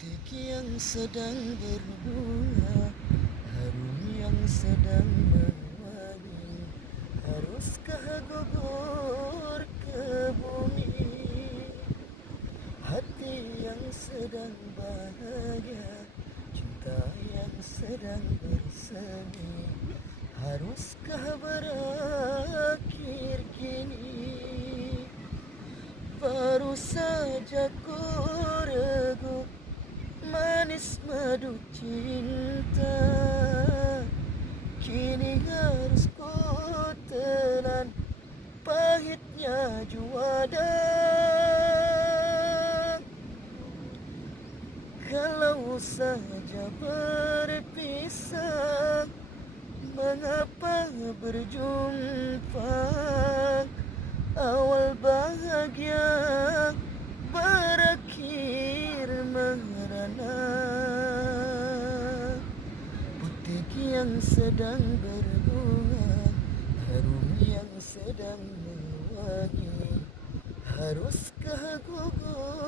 Butik yang sedang berbunga, harum yang sedang mewangi, haruskah gugur ke bumi? Hati yang sedang bahagia, cinta yang sedang bersemi, haruskah berakhir kini? Baru saja ku regu manis madu cinta, kini harus ku telan pahitnya juada. Kalau saja berpisah, mengapa berjumpa? Awal bahagia berakhir merana. Butik yang sedang berbunga, harum yang sedang mewangi, haruskah gugur